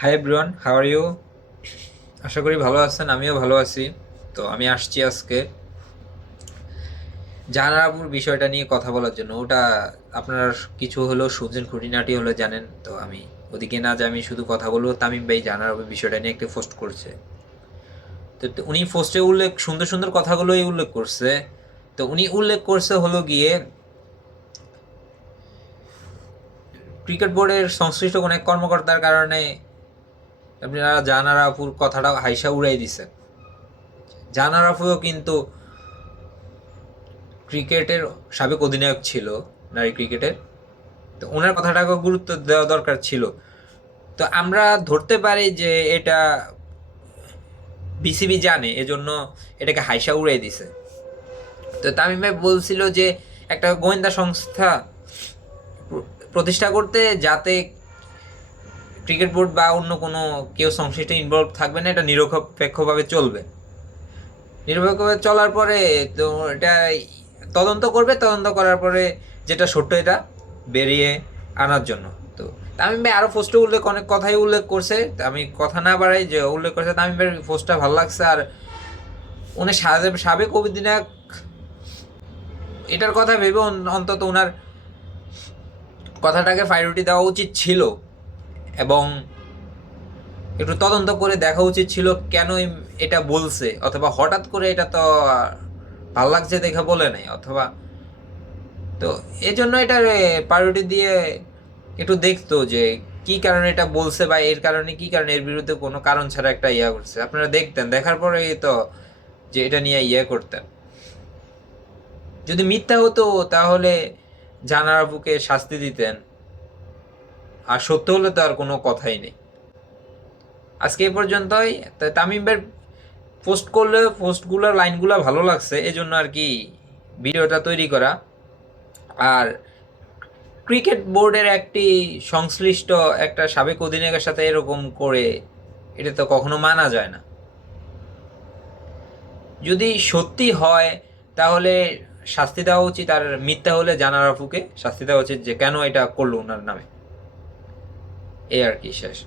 High everyone, how are you? আশা করি ভালো আছেন, আমিও ভালো আছি। তো আমি আসছি আজকে জাহানারাপুর বিষয়টা নিয়ে কথা বলার জন্য। ওটা আপনার কিছু হলেও শুনছেন, খুঁটিনাটি হলে জানেন। তো আমি ওদিকে না যে আমি শুধু কথা বলবো, তামিম ভাই জাহানারাপুর বিষয়টা নিয়ে একটা পোস্ট করছে। তো উনি পোস্টে সুন্দর সুন্দর কথাগুলোই উল্লেখ করছে। তো উনি উল্লেখ করছে হলো গিয়ে ক্রিকেট বোর্ডের সংশ্লিষ্ট কোনো এক কর্মকর্তার কারণে আপনারা জাহানারাপুর কথাটা হাইসা উড়াই দিছে। জাহানারাপুও কিন্তু ক্রিকেটের সাবেক অধিনায়ক ছিল, নারী ক্রিকেটের। তো ওনার কথাটাকে গুরুত্ব দেওয়া দরকার ছিল। তো আমরা ধরতে পারি যে এটা বিসিবি জানে, এজন্য এটাকে হাইসা উড়াই দিছে। তো তামিম ভাই বলছিল যে একটা গোয়েন্দা সংস্থা প্রতিষ্ঠা করতে, যাতে ক্রিকেট বোর্ড বা অন্য কোনো কেউ সংশ্লিষ্ট ইনভলভ থাকবে না, এটা নিরপেক্ষভাবে চলবে। নিরপেক্ষভাবে চলার পরে তো এটা তদন্ত করবে, তদন্ত করার পরে যেটা সত্য এটা বেরিয়ে আনার জন্য। তো তামিম ভাই আরও পোস্টে অনেক কথাই উল্লেখ করছে। আমি কথা না বাড়াই, যে উল্লেখ করছে তামিম ভাইয়ের পোস্টটা ভালো লাগছে। আর উনি সাবেক অধিনায়ক, এটার কথা ভেবে অন্তত ওনার কথাটাকে প্রায়োরিটি দেওয়া উচিত ছিল, এবং একটু তদন্ত করে দেখা উচিত ছিল কেন এটা বলছে। অথবা হঠাৎ করে এটা তো ভাল লাগছে দেখে বলে নাই, অথবা তো এই জন্য এটা প্রায়োরিটি দিয়ে একটু দেখতো যে কি কারণে এটা বলছে, বা এর কারণে কি কারণে, এর বিরুদ্ধে কোনো কারণ ছাড়া একটা ইয়া করছে। আপনারা দেখতেন, দেখার পরে তো যে এটা নিয়ে ইয়ে করতেন। যদি মিথ্যা হতো তাহলে জানার আবুকে শাস্তি দিতেন, আর সত্য হলে তো আর কোনো কথাই নেই। আজকে এই পর্যন্তই। তামিম ভাইয়ের পোস্ট করলে পোস্টগুলোর লাইনগুলো ভালো লাগছে, এজন্য আর কি ভিডিওটা তৈরি করা। আর ক্রিকেট বোর্ডের একটি সংশ্লিষ্ট একটা সাবেক অধিনায়কের সাথে এরকম করে এটা তো কখনো মানা যায় না। যদি সত্যি হয় তাহলে শাস্তি দেওয়া উচিত, আর মিথ্যা হলে জানার আফুকে শাস্তি দেওয়া উচিত যে কেন এটা করলো ওনার নামে। এই আর কি, শেষ।